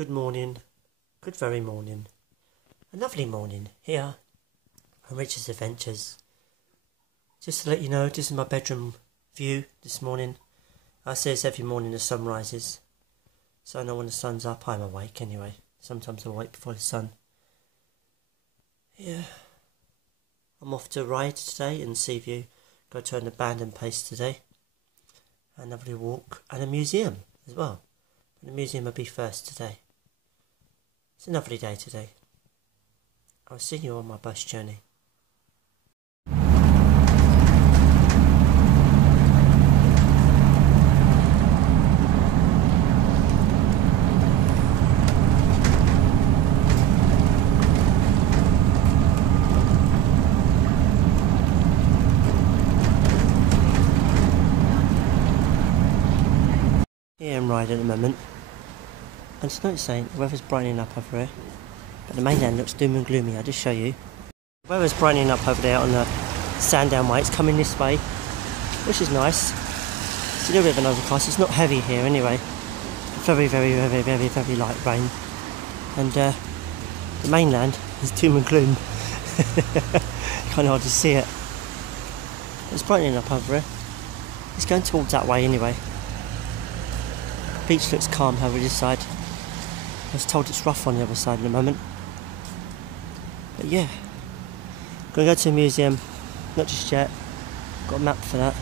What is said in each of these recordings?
Good morning, good very morning, a lovely morning here on Richard's Adventures. Just to let you know, this is my bedroom view this morning. I say it's every morning the sun rises, so I know when the sun's up I'm awake anyway. Sometimes I'm awake before the sun. Yeah, I'm off to ride today in Seaview. Go to an abandoned place today. And a lovely walk and a museum as well. But the museum will be first today. It's a lovely day today. I'll see you on my bus journey. Here I'm riding at the moment. And it's not saying the weather's brightening up over here, but the mainland looks doom and gloomy. I'll just show you. The weather's brightening up over there on the Sandown Way. It's coming this way, which is nice. It's a little bit of an overcast. It's not heavy here anyway. Very, very, very, very, very light rain. And the mainland is doom and gloom. Kind of hard to see it. It's brightening up over here. It's going towards that way anyway. The beach looks calm over this side. I was told it's rough on the other side at the moment. But yeah, I'm going to go to the museum, not just yet. Got a map for that.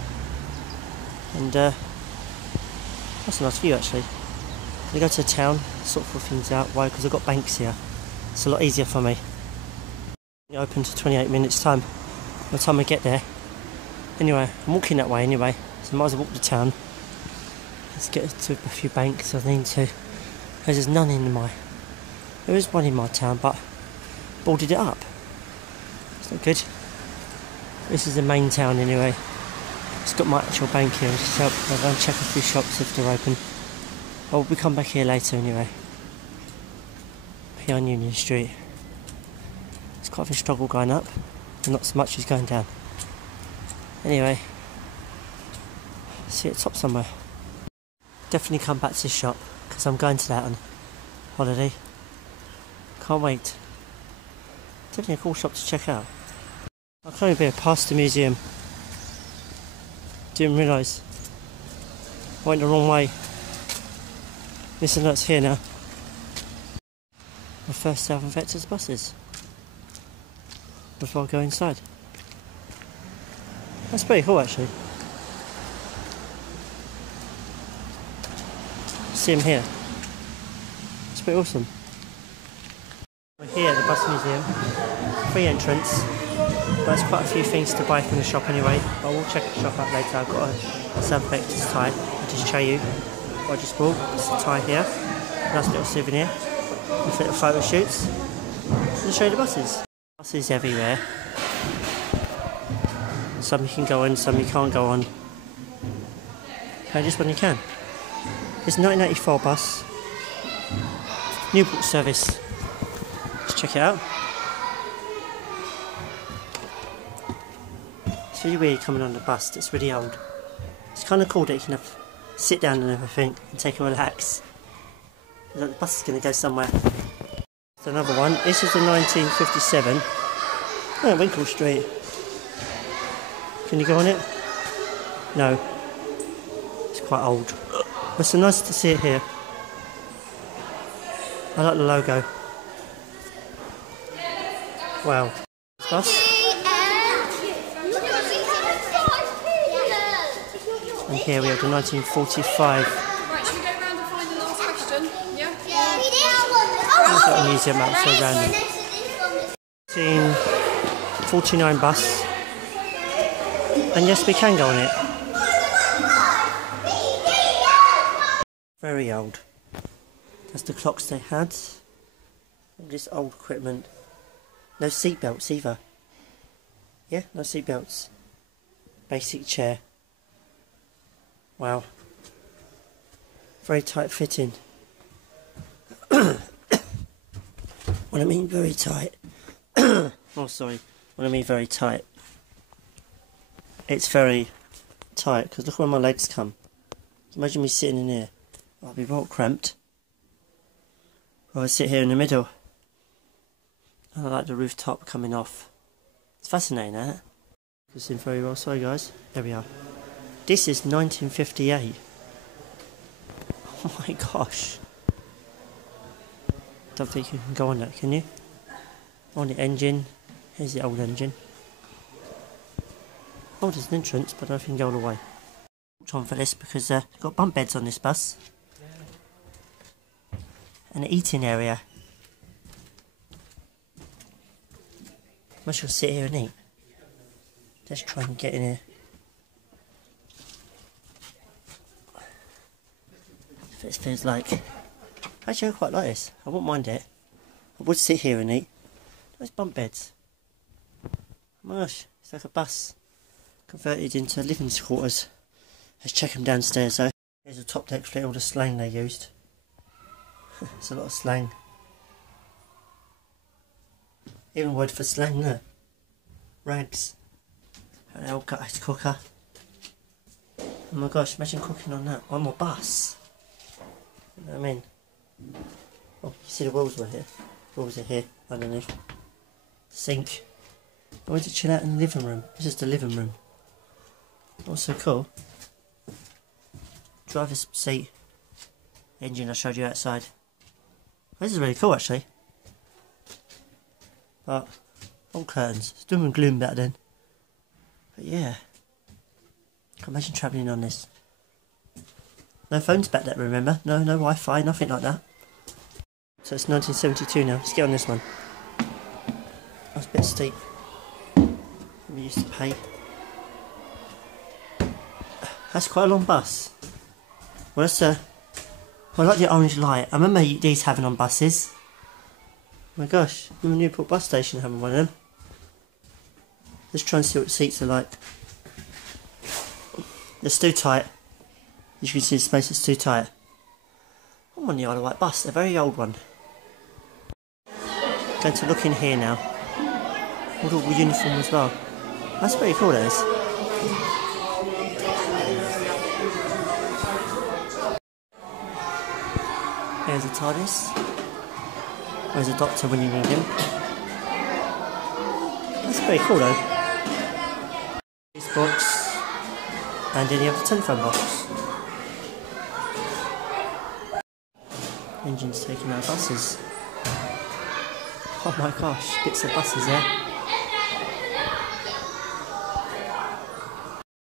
And that's a nice view actually. I'm going to go to the town, sort of things out. Why? Because I've got banks here. It's a lot easier for me. It opens to 28 minutes time by the time I get there. Anyway, I'm walking that way anyway, so I might as well walk to town. Let's get to a few banks I need to. There's none in my... There is one in my town, but boarded it up. It's not good. This is the main town anyway. It's got my actual bank here. I'll go and check a few shops if they're open. I'll come back here later anyway. Here on Union Street. It's quite a struggle going up, and not so much as going down. Anyway, see it top somewhere. Definitely come back to this shop because I'm going to that on holiday. Can't wait. Definitely a cool shop to check out. I can't even be past the museum. Didn't realise. I went the wrong way. Listen, that's here now. My first Southern Vectors buses. Before I go inside. That's pretty cool actually. See him here. It's pretty awesome. We're here at the bus museum. Free entrance. But there's quite a few things to buy from the shop anyway. I will check the shop out later. I've got a Southern Vectors tie. I'll just show you what I just bought. It's a tie here. Nice little souvenir. Nice little photo shoots. I'll show you the buses. Buses everywhere. Some you can go on, some you can't go on. Okay, just when you can. It's a 1984 bus. Newport service. Let's check it out. It's really weird coming on the bus. It's really old. It's kind of cool that you can sit down and everything and take a relax. The bus is going to go somewhere. There's another one. This is the 1957. Oh, Winkle Street. Can you go on it? No. It's quite old. But it's so nice to see it here. I like the logo. Wow. Bus. And here we have the 1945. Right, should we go round and find the last question? Yeah? I've got a museum outside random. 1949 bus. And yes, we can go on it. Very old. That's the clocks they had. All this old equipment. No seatbelts either. Yeah, no seatbelts. Basic chair. Wow. Very tight fitting. What I mean very tight. Oh, sorry. What I mean very tight. It's very tight because look where my legs come. Imagine me sitting in here. I'll be well cramped. Or I sit here in the middle. I like the rooftop coming off. It's fascinating, isn't it? It's in very well. Sorry guys. There we are. This is 1958. Oh my gosh. Don't think you can go on that, can you? On the engine. Here's the old engine. Oh, there's an entrance, but I don't think you can go all the way. On for this because I've got bunk beds on this bus. And an eating area. I shall sit here and eat. Let's try and get in here. It feels like... Actually I quite like this. I wouldn't mind it. I would sit here and eat. Those bunk beds. Oh my gosh, it's like a bus converted into living quarters. Let's check them downstairs though. Here's a top deck for all the slang they used. It's a lot of slang. Even a word for slang there. Rags. An old ice cooker. Oh my gosh, imagine cooking on that. On my bus. You know what I mean? Oh, you see the walls were here. Walls are here underneath. Sink. I went to chill out in the living room. This is the living room. Also cool. Driver's seat. Engine I showed you outside. This is really cool actually. But old curtains. It's doom and gloom back then. But yeah. Can imagine travelling on this. No phones back then, remember? No Wi-Fi, nothing like that. So it's 1972 now. Let's get on this one. That's a bit steep. We used to pay. That's quite a long bus. Well, that's well, I like the orange light. I remember these having on buses. Oh my gosh, remember Newport bus station having one of them. Let's try and see what the seats are like. They're too tight. As you can see, the space is too tight. I'm on the Isle of Wight bus, a very old one. Going to look in here now. All the uniform as well. That's pretty cool, that is. There's a TARDIS. There's a doctor when you need him. That's pretty cool though. This box. And then you have the telephone box. Engines taking out buses. Oh my gosh, bits of buses there.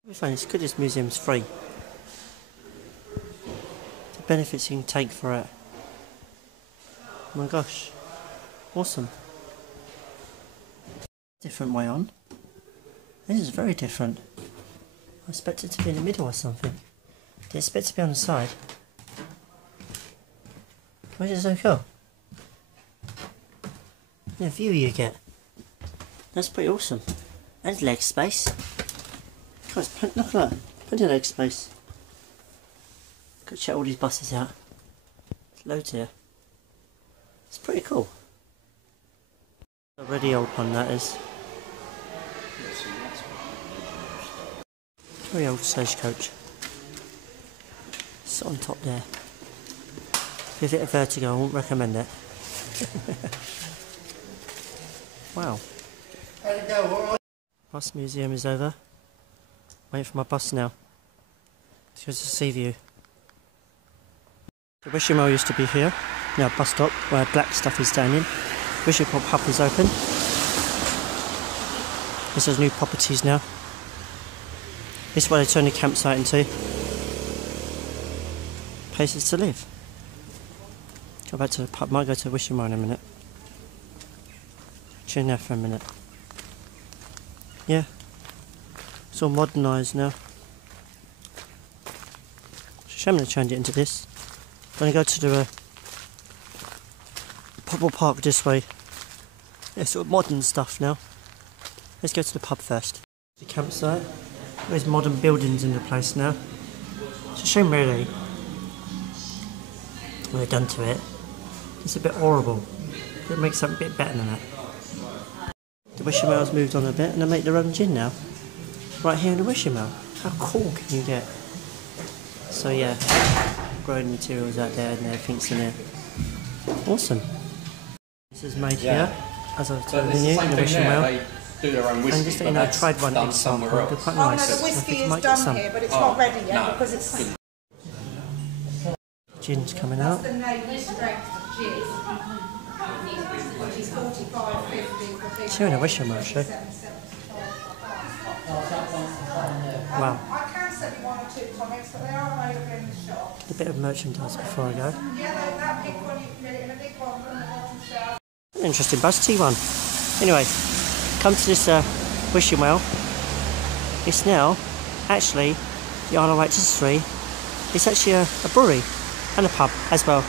I find it's good this museum's free. The benefits you can take for it. Oh my gosh, awesome. Different way on. This is very different. I expect it to be in the middle or something. Did I expect it to be on the side? Why is it so cool? The view you get. That's pretty awesome. And leg space. God, look at that. Plenty of leg space. Go check all these buses out. There's loads here. It's pretty cool. A really old one that is. Very old stagecoach. It's on top there. Give it a vertigo, I won't recommend it. Wow. Bus museum is over. Waiting for my bus now. It's good to see you. The wishing well used to be here. Now bus stop where black stuff is standing. Wishing well pub is open. This is new properties now. This is where they turn the campsite into places to live. Go back to the pub, might go to the wishing well in a minute. Chill there for a minute. Yeah. It's all modernised now. It's a shame they turned it into this. I'm going to go to the Pondwell Park this way. It's sort of modern stuff now. Let's go to the pub first. The campsite. There's modern buildings in the place now. It's a shame really what they've done to it. It's a bit horrible. It makes something a bit better than that. The wishing well's moved on a bit and they make their own gin now. Right here in the wishing well. How cool can you get? So yeah, growing materials out there and everything's in there. Awesome. This is made here, as I was telling you, in the wishing well. And just let you know, I tried one example, they're quite nice. No, the whiskey is done here, but it's not ready yet because it's... Gin's coming out. The name strength of gin, which is 45.50 for She's in a wishing well, actually. Wow. I can send you one or two tonics, but they are available in the shop. A bit of merchandise before I go. Yeah, that pink one you can get it in a big one from the bottom shelf. Interesting buzz tea one. Anyway, come to this wishing well. It's now actually the RA210. It's actually a brewery and a pub as well.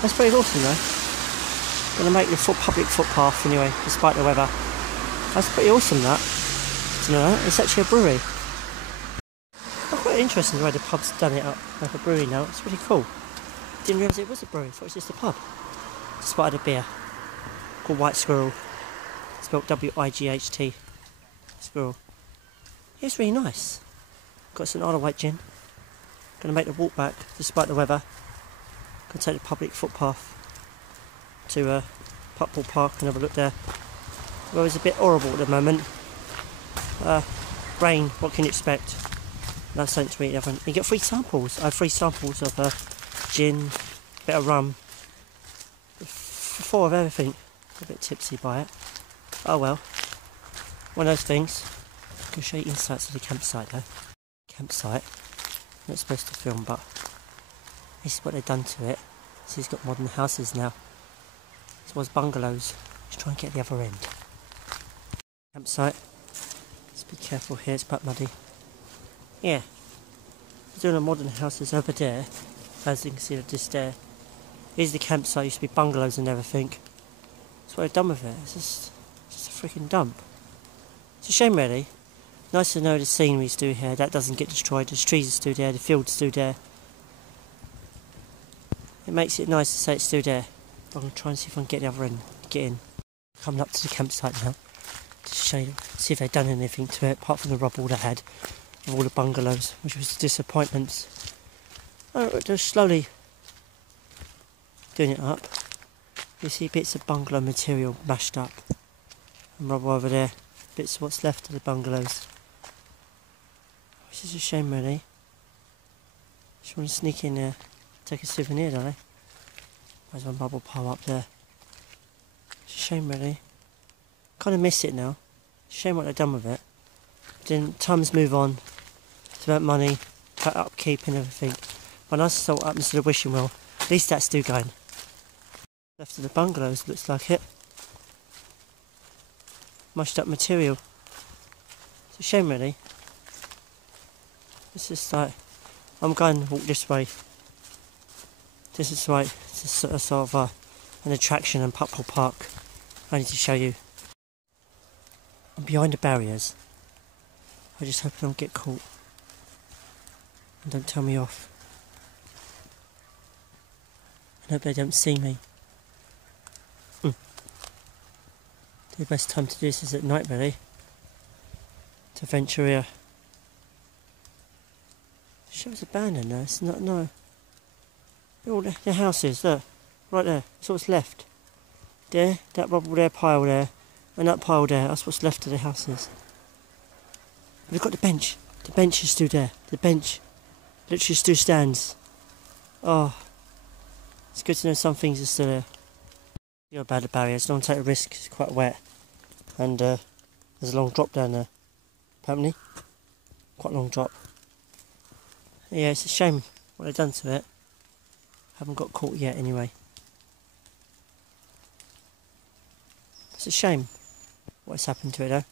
That's pretty awesome though. Gonna make the public footpath anyway, despite the weather. That's pretty awesome that. Do you know that? It's actually a brewery. I'm quite interested in the way the pub's done it up like a brewery now. It's really cool. Didn't realise it was a brewery, I thought it was just a pub. Despite the beer. Called White Squirrel. Spelled W-I-G-H-T. Squirrel. Yeah, it's really nice. Got some Isle of Wight gin. Gonna make the walk back despite the weather. Gonna take the public footpath to Pondwell Park and have a look there. The weather's a bit horrible at the moment. Rain, what can you expect? That's something to eat, haven't you? You get free samples. I have free samples of gin, a bit of rum, 4 of everything. A bit tipsy by it. Oh well. One of those things. I can show you insights of the campsite though. Campsite. Not supposed to film, but this is what they've done to it. So it's got modern houses now. This was bungalows. Let's try and get the other end. Campsite. Let's be careful here, it's quite muddy. Yeah. Doing the modern houses over there. As you can see, just there. Here's the campsite, used to be bungalows and everything. That's what they've done with it. It's just a freaking dump. It's a shame really. Nice to know the scenery's still here, that doesn't get destroyed, the trees are still there, the field's still there. It makes it nice to say it's still there. I'm going to try and see if I can get the other end, get in. Coming up to the campsite now, to show you, see if they've done anything to it, apart from the rubble they had, of all the bungalows, which was disappointments. Oh, they're slowly doing it up. You see bits of bungalow material mashed up, and rubble over there, bits of what's left of the bungalows. Which is a shame really. Just want to sneak in there, take a souvenir, don't I? There's one bubble pile up there. It's a shame really. Kind of miss it now. It's a shame what they've done with it. Then times move on. It's about money, about upkeep and everything. When I saw what happens to the wishing well, at least that's still going. Left of the bungalows, looks like it. Mushed up material. It's a shame really. It's just like, I'm going to walk this way. This is right, it's a sort of an attraction in Pondwell Park. I need to show you. I'm behind the barriers. I just hope I don't get caught. And don't tell me off. I hope they don't see me. The best time to do this is at night really. To venture here. The show's abandoned now, it's not, no. All the houses, look, right there, that's what's left. There, that rubble there, pile there, and that pile there, that's what's left of the houses. We've got the bench is still there, the bench literally still stands. Oh, it's good to know some things are still there. You're about the barriers, don't take a risk, it's quite wet. And there's a long drop down there, apparently. Quite a long drop. Yeah, it's a shame what they've done to it. Haven't got caught yet anyway. It's a shame what's happened to it though.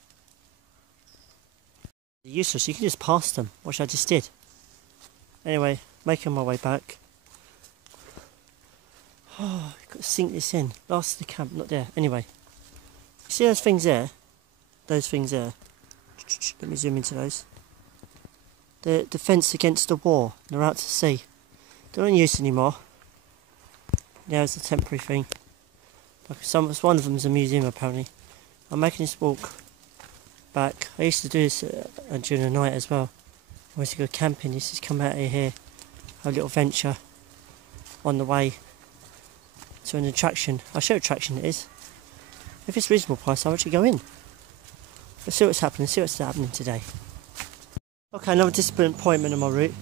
They're useless, you can just pass them, which I just did. Anyway, making my way back. Oh, I've got to sink this in. Last of the camp, not there. Anyway, you see those things there? Those things there. Let me zoom into those. The defence against the war. They're out to sea. They're not in use anymore. Yeah, it's a temporary thing. Like one of them is a museum apparently. I'm making this walk back. I used to do this during the night as well. I used to go camping. Used to come out of here, have a little venture on the way to an attraction. I'll show you what attraction it is. If it's reasonable price, I'll actually go in. Let's see what's happening, today. Okay, another disappointment on my route.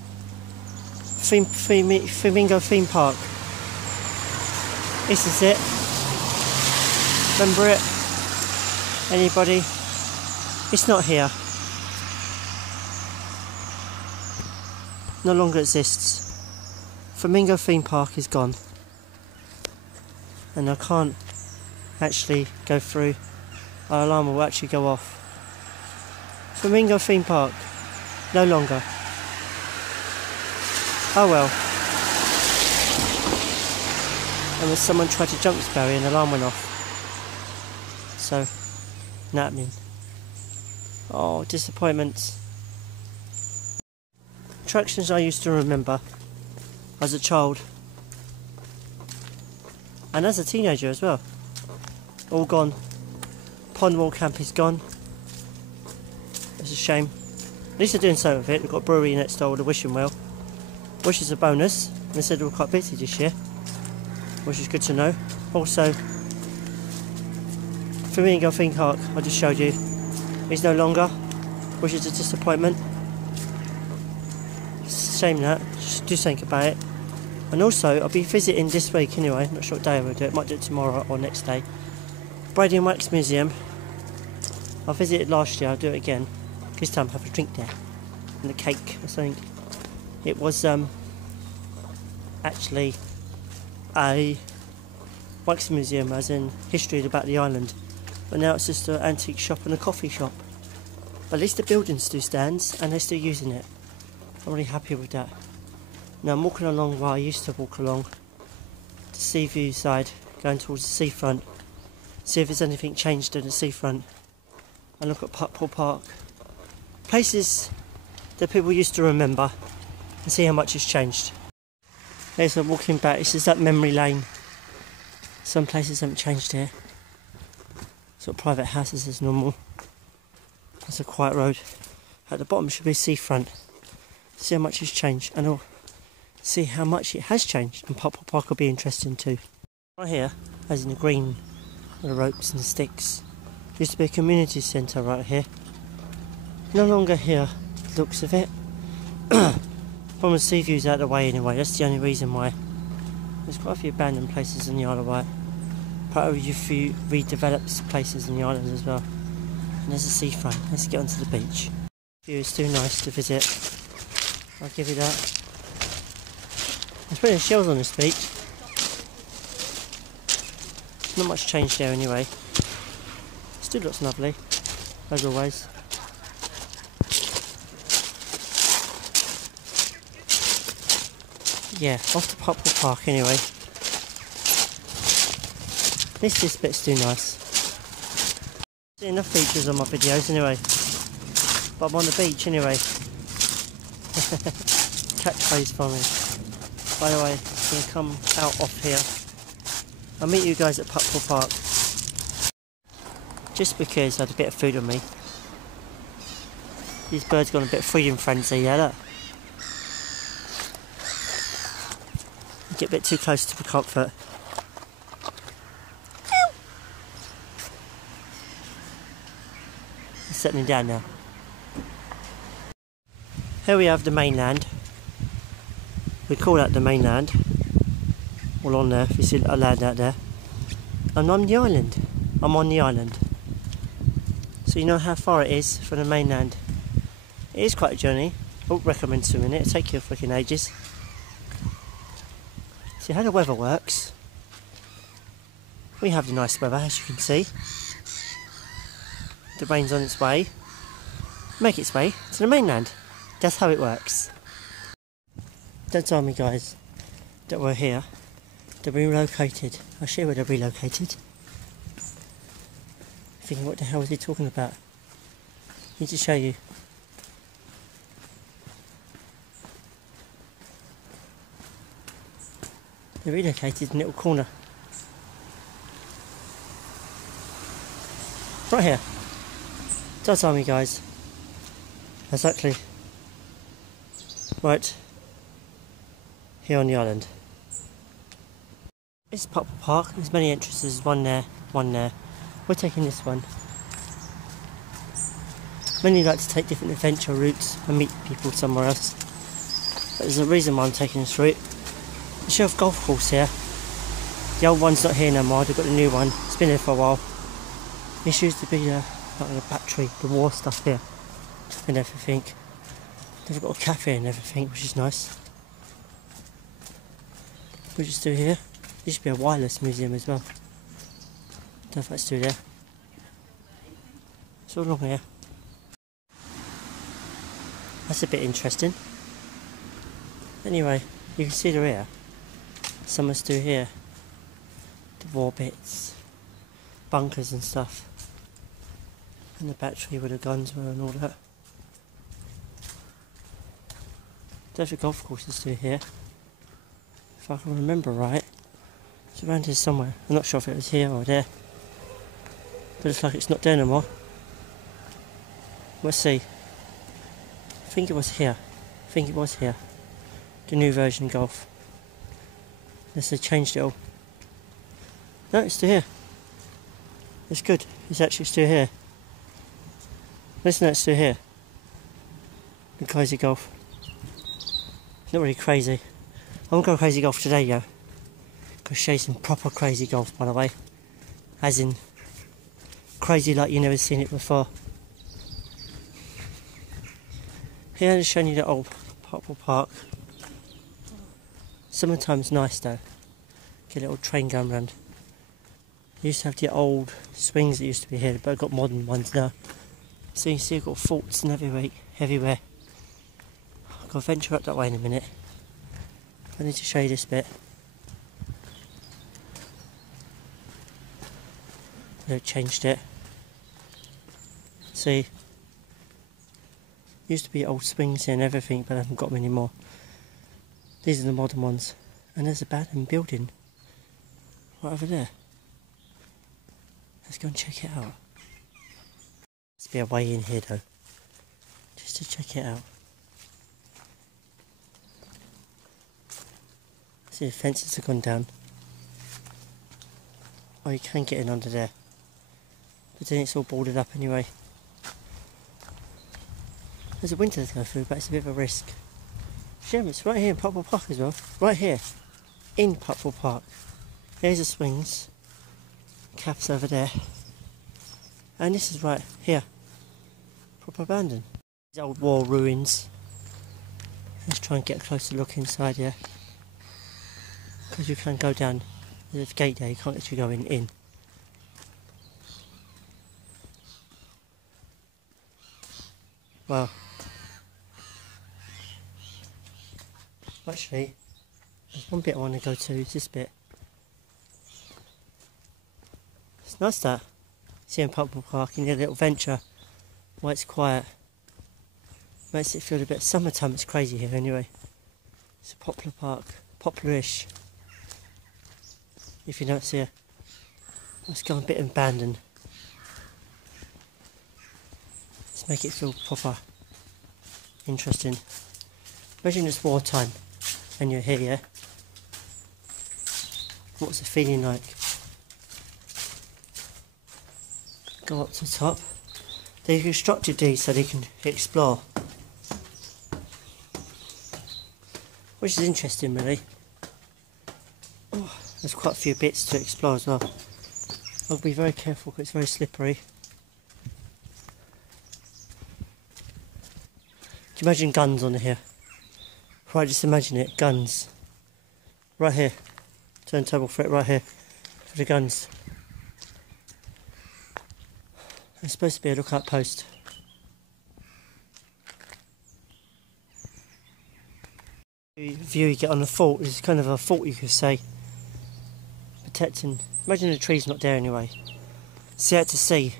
Flamingo Theme Park. This is it. Remember it? Anybody? It's not here. No longer exists. Flamingo Theme Park is gone. And I can't actually go through. Our alarm will actually go off. Flamingo Theme Park. No longer. Oh well. And someone tried to jump this barrier and the alarm went off. So, not happening. Oh, disappointments. Attractions I used to remember as a child. And as a teenager as well. All gone. Pondwell camp is gone. It's a shame. At least they're doing something with it. We've got a brewery next door with a wishing well. Which is a bonus. They said we were quite busy this year. Which is good to know. Also, Flamingo Theme Park, I just showed you, is no longer. Which is a disappointment. It's a shame that. Just do something about it. And also, I'll be visiting this week anyway. Not sure what day I will do it. Might do it tomorrow or next day. Brady and Wax Museum. I visited last year. I'll do it again. This time have a drink there. And a cake or something. It was actually a wax museum, as in history about the island. But now it's just an antique shop and a coffee shop. But at least the building still stands and they're still using it. I'm really happy with that. Now I'm walking along where I used to walk along. The sea view side, going towards the seafront. See if there's anything changed in the seafront. And look at Pondwell Park. Places that people used to remember. And see how much has changed. There's a walking back. This is that memory lane. Some places haven't changed here. Sort of private houses as normal. That's a quiet road. At the bottom should be seafront. See how much has changed, and I'll see how much it has changed. And Pondwell Park will be interesting too. Right here, as in the green, with the ropes and the sticks, used to be a community centre right here. No longer here. Looks of it. From the sea view's out of the way anyway, that's the only reason why. There's quite a few abandoned places in the Isle of Wight. Part of a few redeveloped places in the island as well. And there's a seafront. Let's get onto the beach. The view is too nice to visit. I'll give you that. There's plenty of shells on this beach. Not much change there anyway. Still looks lovely, as always. Yeah, off to Pondwell Park anyway. This bit's too nice. See enough features on my videos anyway. But I'm on the beach anyway. Catchphrase for me. By the way, I'm going to come out off here. I'll meet you guys at Pondwell Park. Just because I had a bit of food on me. These birds got a bit of freedom frenzy, yeah look. Get a bit too close to the comfort. It's settling down now. Here we have the mainland. We call that the mainland. All on there, if you see a land out there. And I'm the island. I'm on the island. So you know how far it is from the mainland. It is quite a journey. I wouldn't recommend swimming it. It'll take you freaking ages. See how the weather works. We have the nice weather, as you can see. The rain's on its way. Make its way to the mainland. That's how it works. Don't tell me, guys, that we're here. They're relocated. I'll show you where they're relocated. Thinking, what the hell is he talking about? Need to show you. They're relocated in a little corner. Right here. Don't tell me, guys. Exactly. Right. Here on the island. This is Pondwell Park. There's many entrances. One there, one there. We're taking this one. Many like to take different adventure routes and meet people somewhere else. But there's a reason why I'm taking this route. The Shelf Golf Course here. The old one's not here no more. They've got a new one. It's been here for a while. This used to be like the battery, the war stuff here, and everything. They've got a cafe and everything, which is nice. We just do here. There used to be a wireless museum as well. Don't know if that's still there. It's all along here. That's a bit interesting. Anyway, you can see they're here. Some are still here. The war bits, bunkers and stuff. And the battery where the guns were and all that. The golf course is still here. If I can remember right. It's around here somewhere. I'm not sure if it was here or there. But it's like it's not there no more. Let's see. I think it was here. I think it was here. The new version golf. Unless they changed it all. No, it's still here. It's good. It's actually still here. Listen, it's still here. The crazy golf. It's not really crazy. I won't go crazy golf today, yo. Go show you some proper crazy golf, by the way. As in, crazy like you never seen it before. Here I'm just showing you the old Pondwell Park. Summertime's nice though. Get a little train going round. They used to have the old swings that used to be here, but I've got modern ones now. So you see I've got forts and everywhere. I've got to venture up that way in a minute. I need to show you this bit. They've changed it. See, used to be old swings here and everything, but I haven't got them anymore. These are the modern ones. And there's a abandoned building right over there. Let's go and check it out. Must be a way in here though, just to check it out. See, the fences have gone down. Oh, you can get in under there, but then it's all boarded up anyway. There's a window to go through, but it's a bit of a risk. Shem, it's right here in Pondwell Park as well. Right here, in Pondwell Park. There's the swings. Caps over there. And this is right here. Proper abandoned. These old war ruins. Let's try and get a closer look inside here. Because you can go down. There's a gate there, you can't actually go in. Wow. Actually, there's one bit I want to go to, is this bit. It's nice that. Seeing Pondwell Park in a little venture. Why it's quiet. Makes it feel a bit summertime, it's crazy here anyway. It's a popular park. Popular-ish. If you don't see it. Let's go a bit abandoned. Let's make it feel proper. Interesting. Imagine it's wartime and you're here, yeah? What's the feeling like? Go up to the top. They constructed these so they can explore. Which is interesting really. Oh, there's quite a few bits to explore as well. I'll be very careful because it's very slippery. Can you imagine guns on here? Right, just imagine it, guns. Right here. Turntable for it right here. For the guns. There's supposed to be a lookout post. The view you get on the fort is kind of a fort, you could say. Protecting. Imagine the tree's not there anyway. See out to sea.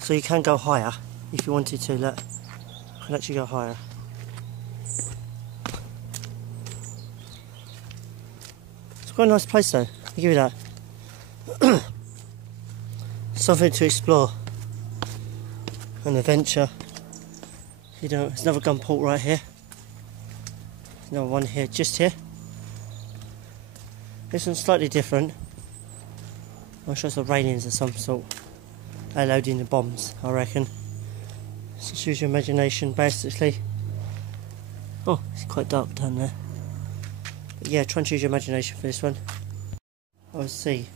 So you can go higher if you wanted to. Look, you can actually go higher. It's quite a nice place though. I'll give you that. Something to explore. An adventure. You know, there's another gun port right here. Another one here, just here. This one's slightly different. I'm sure it's the railings of some sort. They're loading the bombs, I reckon. So choose your imagination, basically. Oh, it's quite dark down there. But yeah, try and choose your imagination for this one. I see.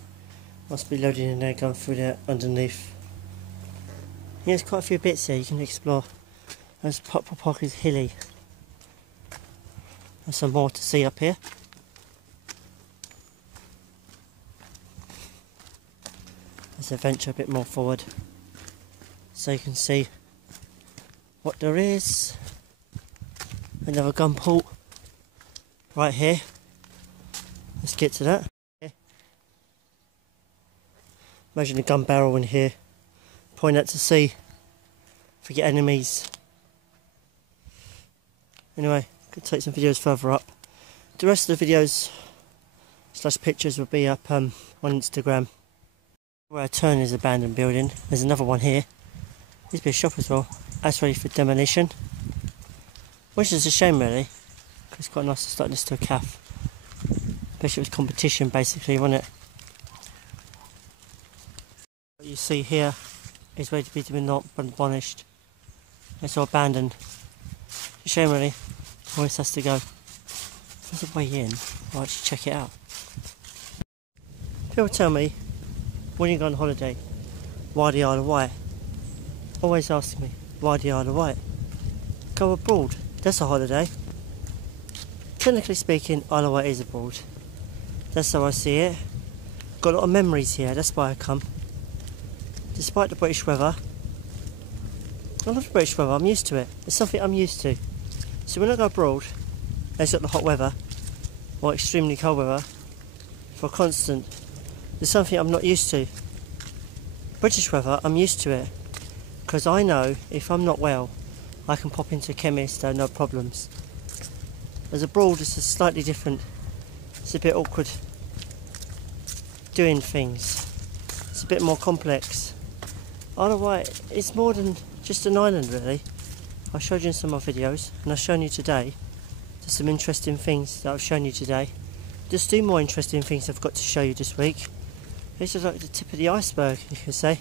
Must be loading an air gun through there underneath. Yeah, there's quite a few bits here you can explore. There's Poplar Park is hilly. There's some more to see up here. Let's adventure a bit more forward so you can see what there is. Another gun port right here. Let's get to that. Imagine a gun barrel in here. Point out to sea if we get enemies. Anyway, could take some videos further up. The rest of the videos / pictures will be up on Instagram. RA210 is an abandoned building. There's another one here. Used to be a shop as well. That's ready for demolition. Which is a shame really, because it's quite nice to start this to a cafe. Especially with competition basically, wasn't it? What you see here is ready to be demolished. It's all abandoned. It's a shame really. Always has to go. There's a way in. I'll actually check it out. People tell me, when you go on holiday, why the Isle of Wight? Always ask me, why the Isle of Wight? Go abroad, that's a holiday. Technically speaking, Isle of Wight is abroad. That's how I see it. Got a lot of memories here, that's why I come. Despite the British weather, I love the British weather, I'm used to it. It's something I'm used to. So when I go abroad, it's got the hot weather, or extremely cold weather, for constant, there's something I'm not used to. British weather, I'm used to it. Because I know, if I'm not well, I can pop into a chemist, no problems. As abroad, it's slightly different. It's a bit awkward doing things. It's a bit more complex. Isle of Wight, it's more than just an island really. I showed you in some of my videos, and I've shown you today. There's some interesting things that I've shown you today. Just do more interesting things I've got to show you this week. This is like the tip of the iceberg, you could say.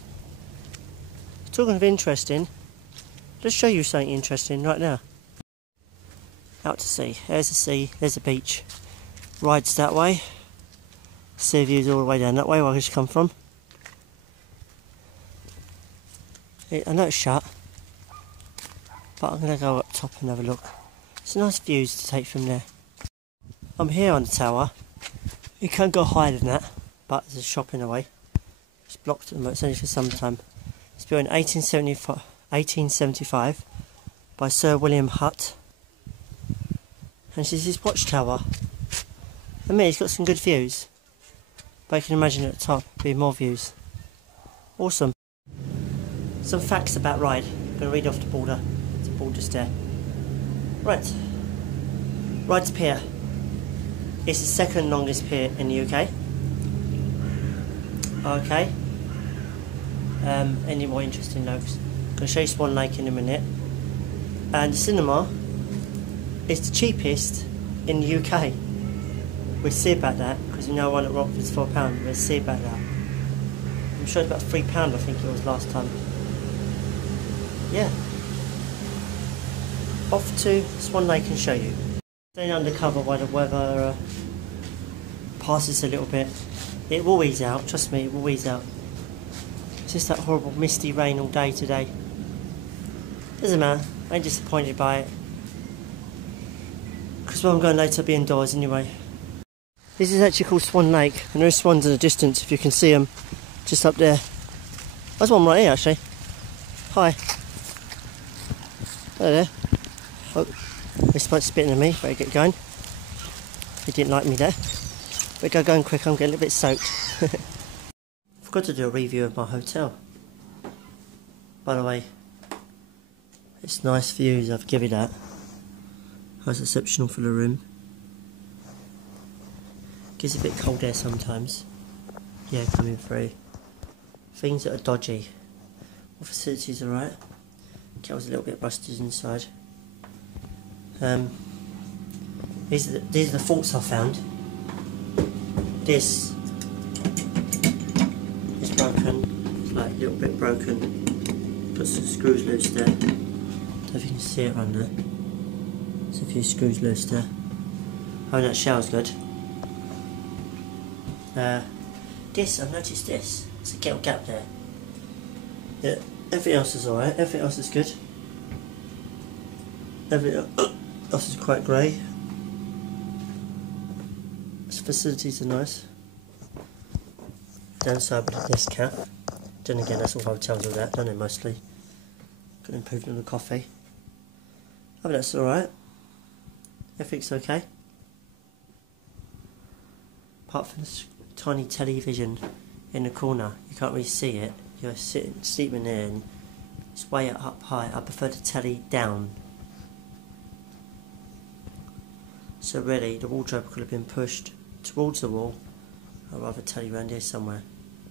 Talking of interesting, let's show you something interesting right now. Out to sea. There's the sea, there's the beach. Rides that way. Sea views all the way down that way where I just come from. I know it's shut, but I'm going to go up top and have a look. It's nice views to take from there. I'm here on the tower. You can't go higher than that, but there's a shop in the way. It's blocked at the moment, it's only for some time. It's built in 1875 by Sir William Hutt. And this is his watchtower. I mean, it's got some good views, but you can imagine at the top be more views. Awesome. Some facts about Ryde. I'm going to read off the border. It's a border stair. Right. Ryde's Pier. It's the second longest pier in the UK. Okay. Any more interesting notes? I'm going to show you Swan Lake in a minute. And the cinema is the cheapest in the UK. We'll see about that, because you know one at Rockford's £4. We'll see about that. I'm sure it's about £3 I think it was last time. Yeah. Off to Swan Lake and show you. Staying undercover while the weather passes a little bit. It will ease out, trust me, it will ease out. It's just that horrible misty rain all day today. Doesn't matter, I ain't disappointed by it. Because when I'm going later I'll be indoors anyway. This is actually called Swan Lake, and there are swans in the distance if you can see them, just up there. There's one right here actually. Hi. Hello there. Oh, they started spitting at me, better get going. He didn't like me there. But go going quick, I'm getting a little bit soaked. Forgot to do a review of my hotel. By the way, it's nice views, I've given that. That's exceptional for the room. Gets a bit cold there sometimes. Yeah, coming through. Things that are dodgy. All facilities are right. Kettle's a little bit rusted inside. These are the faults I found. This is broken, it's like a little bit broken. Put some screws loose there. Don't know if you can see it around there. There's a few screws loose there. Oh, that shell's good. This, I've noticed this. There's a little gap there. Yeah, everything else is alright, everything else is good. Everything else is quite grey. Its facilities are nice. Downside with this cap. Then again, that's all hotels are that, don't it, mostly? Got an improvement on the coffee. Oh, but that's alright. Everything's okay. Apart from this tiny television in the corner, you can't really see it. You're sleeping there and it's way up high. I prefer the telly down. So really, the wardrobe could have been pushed towards the wall. I'd rather telly around here somewhere,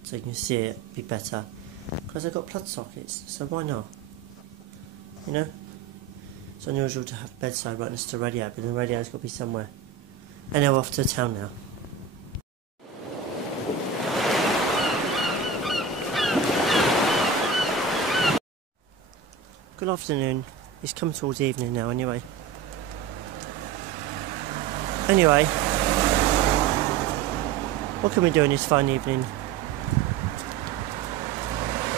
so you can see it, be better. Because I've got plug sockets, so why not? You know? It's unusual to have bedside right next to the radio, but the radio's got to be somewhere. And now we're off to the town now. Good afternoon. It's come towards evening now anyway. Anyway, what can we do in this fine evening?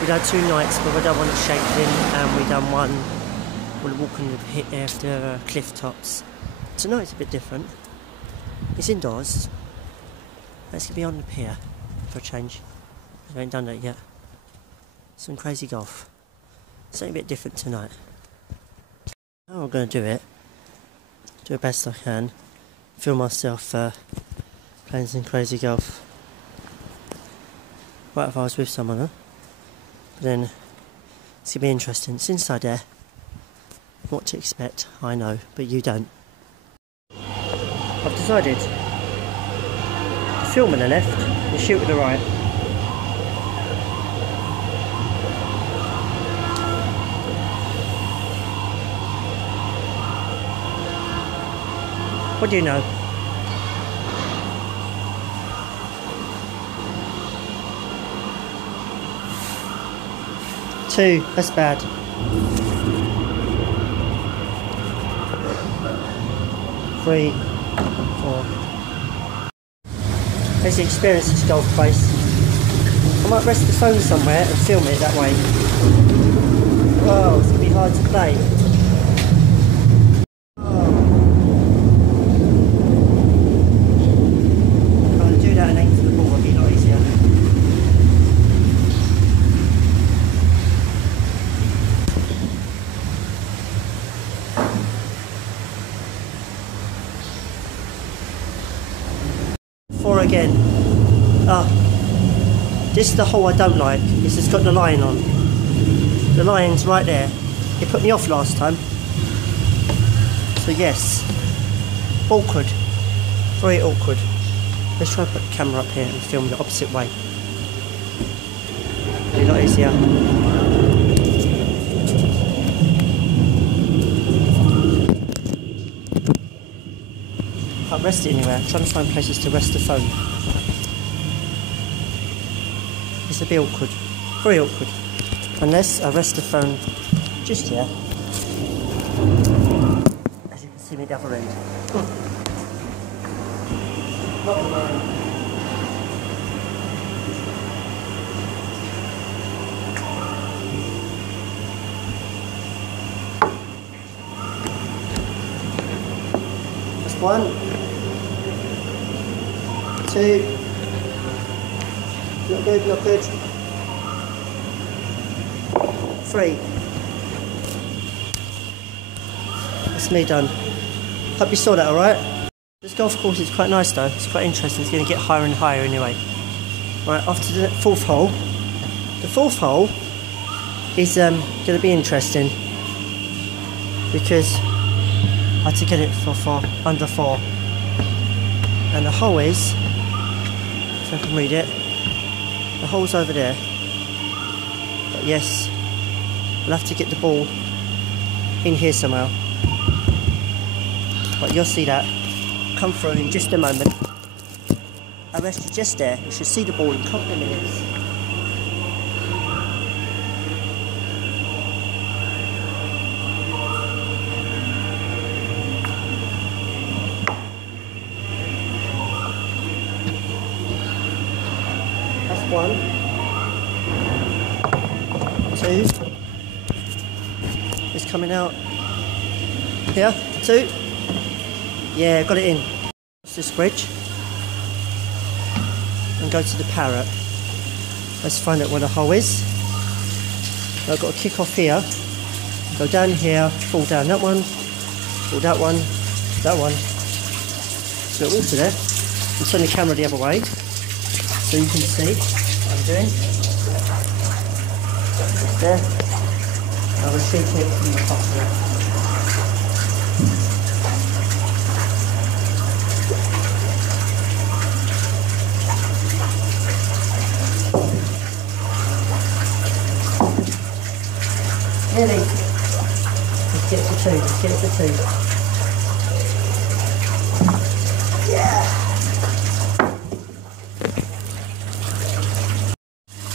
We've had 2 nights, but we done one at Shakeling and we done one. We're walking the cliff tops. Tonight's a bit different. It's indoors. Let's be on the pier for a change. We ain't done that yet. Some crazy golf. Something a bit different tonight. How I'm going to do it? Do the best I can. Feel myself playing some crazy golf. Right, if I was with someone, huh? But then it's going to be interesting. It's inside there. What to expect, I know, but you don't. I've decided to film with the left and shoot with the right. What do you know? Two, that's bad. 3, 4. Let's experience this golf place. I might rest the phone somewhere and film it that way. Oh, it's going to be hard to play. Again. This is the hole I don't like. It's just got the line on. The line's right there. It put me off last time. So yes. Awkward. Very awkward. Let's try and put the camera up here and film the opposite way. It'll be a lot easier. Can't rest it anywhere. I'm trying to find places to rest the phone. It's a bit awkward. Very awkward. Unless I rest the phone just here. As you can see me at the other end. Not the line. That's 1. 2. Not good, not good. 3. That's me done. Hope you saw that alright. This golf course is quite nice though. It's quite interesting. It's going to get higher and higher anyway. Right, off to the 4th hole. The 4th hole is going to be interesting because I had to get it for under 4. And the hole is, if I can read it, the hole's over there. But yes, I'll have to get the ball in here somehow. But you'll see that come through in just a moment. I rested just there. You should see the ball in a couple of minutes. That's 1, 2. It's coming out. Here, 2. Yeah, got it in. What's this bridge? And go to the parrot. Let's find out where the hole is. I've got to kick off here. Go down here, fall down that one, fall that one, that one. There's a bit of water there. And turn the camera the other way so you can see what I'm doing. There. I will shoot it from the top of it. Nearly. Let's get to 2, let's get to 2. Yeah!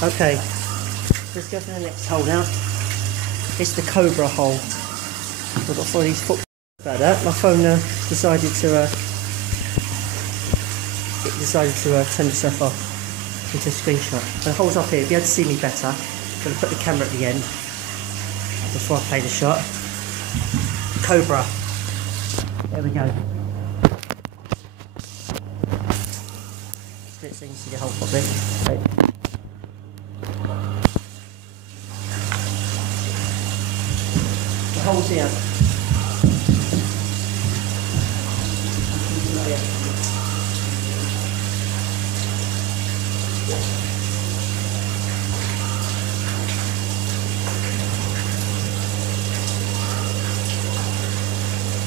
Okay, let's go to the next hole now. It's the cobra hole. I've got to follow these foot about that. My phone decided to turn itself off into a screenshot. The hole's up here. If you had to see me better, I'm going to put the camera at the end before I play the shot. Cobra. There we go. Split so you can see the hole properly. Right. The hole's here.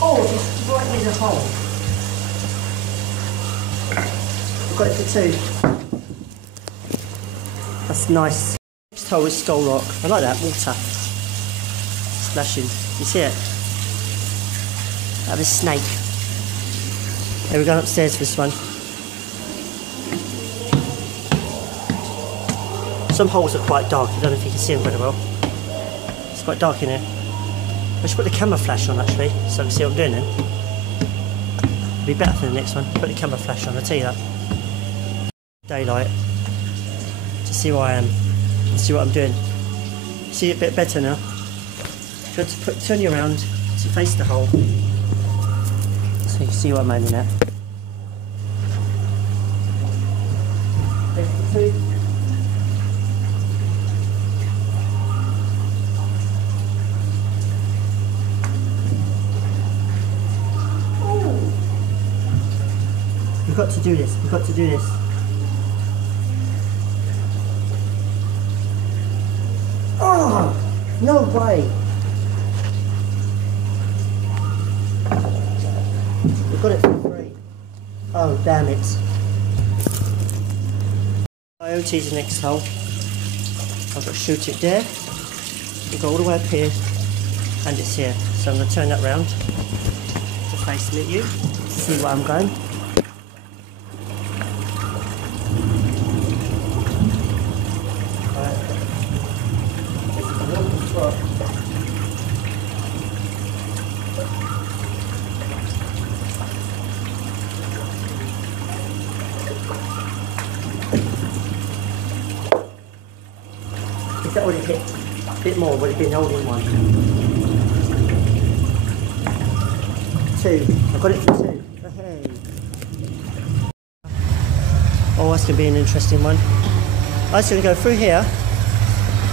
Oh, it's right near the hole. I've got it for 2. That's nice. Next hole is Skull Rock. I like that, water. Splashing. You see it? That was a snake. Here we're going upstairs for this one. Some holes are quite dark. I don't know if you can see them very well. It's quite dark in here. I should put the camera flash on actually, so I can see what I'm doing then. It'll be better for the next one. Put the camera flash on, I'll tell you that. Daylight. To see where I am. And see what I'm doing. See it a bit better now. Try to turn you around to face the hole. So you can see what I'm aiming at. Left 2. We've got to do this, we've got to do this. Oh, no way. We've got it for free. Oh, damn it. RA210's the next hole. I've got to shoot it there. We go all the way up here, and it's here. So I'm going to turn that round to face at you, see where I'm going. If that would have hit a bit more, would have been holding 1. 2. I got it for 2. Hey. Oh, that's going to be an interesting one. I'm just going to go through here,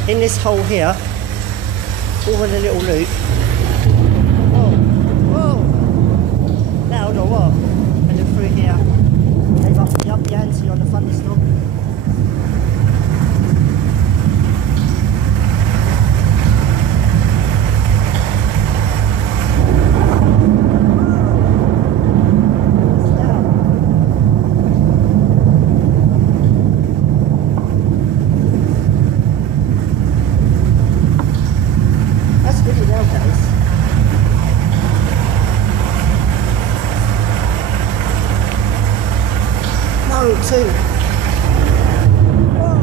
in this hole here, all in a little loop. Whoa, whoa! Loud or what? And then through here. They've upped the ante on the thunderstorm. That's really loud, guys. 2. Whoa.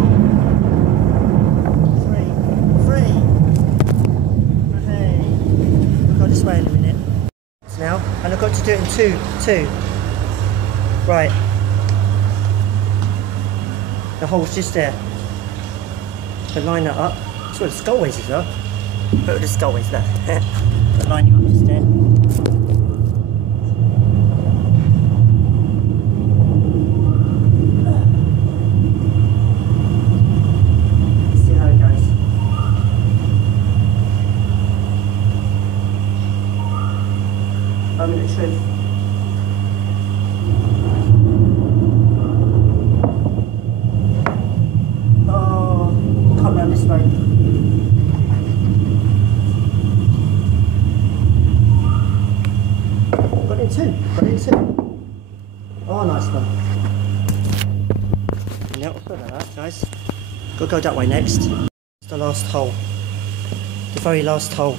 3. Hey. We'll go this way in a minute. Now, and I've got to do it in 2. Right. The hole's just there. So line that up. That's where the skull is as well. Put where the skull is there. But line you up just there. See how it goes. Moment of truth. This way. Got it in 2. Oh, nice one. Yeah, we'll put that out, guys. Gotta go that way next. It's the last hole. The very last hole.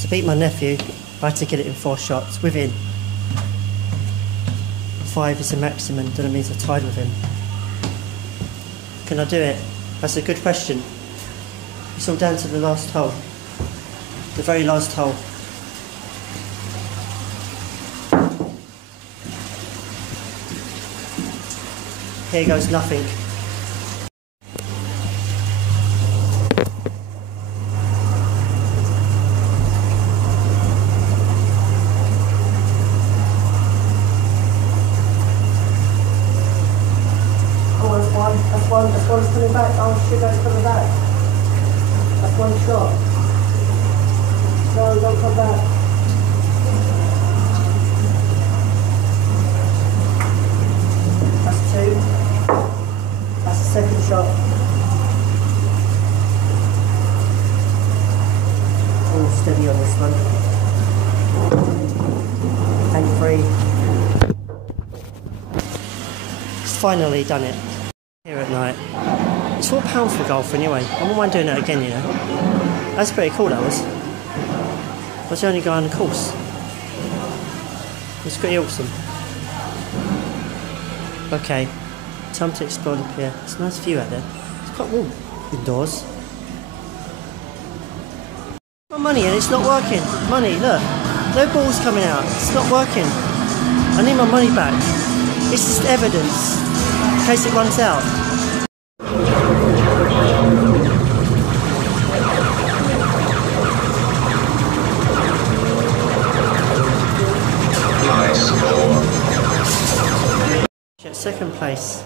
To beat my nephew, I had to get it in 4 shots within. 5 is the maximum, that means I tied with him. Can I do it? That's a good question. It's all down to the last hole. The very last hole. Here goes nothing. That's one's coming back. Oh shit, that's coming back. That's 1 shot. No, don't come back. That's 2. That's the second shot. Oh, steady on this one. And 3. It's finally done it. Here at night. It's £4 for golf anyway. I wouldn't mind doing that again, you know. That's pretty cool, that was. I was the only guy on the course. It's pretty awesome. Okay, time to explore the pier. It's a nice view out there. It's quite warm indoors. Got money and it's not working. Money, look. No balls coming out. It's not working. I need my money back. It's just evidence. In case it runs out. Second place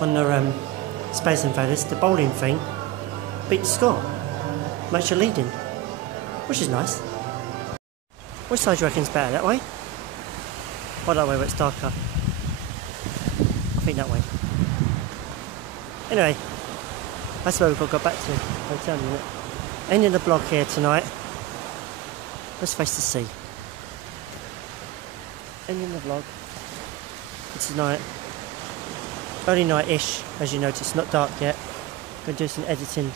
on the Space Invaders, the bowling thing, beat the score. Makes you leading, which is nice. Which side do you reckon's better, that way? Or that way where it's darker? I think that way. Anyway, that's where we've got to go back to. Hotel unit. Ending the vlog here tonight. Let's face the sea. Ending the vlog. It's tonight. Early night-ish, as you notice, not dark yet. Going to do some editing.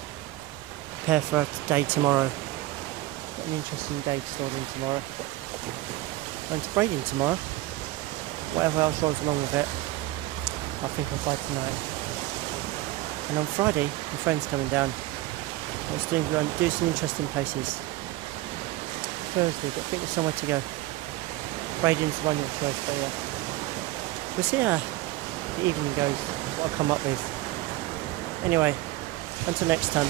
Prepare for a day tomorrow. Got an interesting day stored in tomorrow. Going to braiding tomorrow. Whatever else rolls along with it, I think I'll buy tonight. And on Friday, my friend's coming down. Let's do some interesting places. Thursday, but I think there's somewhere to go. Braiding's the one of choice, but yeah. We'll see how the evening goes, what I come up with. Anyway, until next time.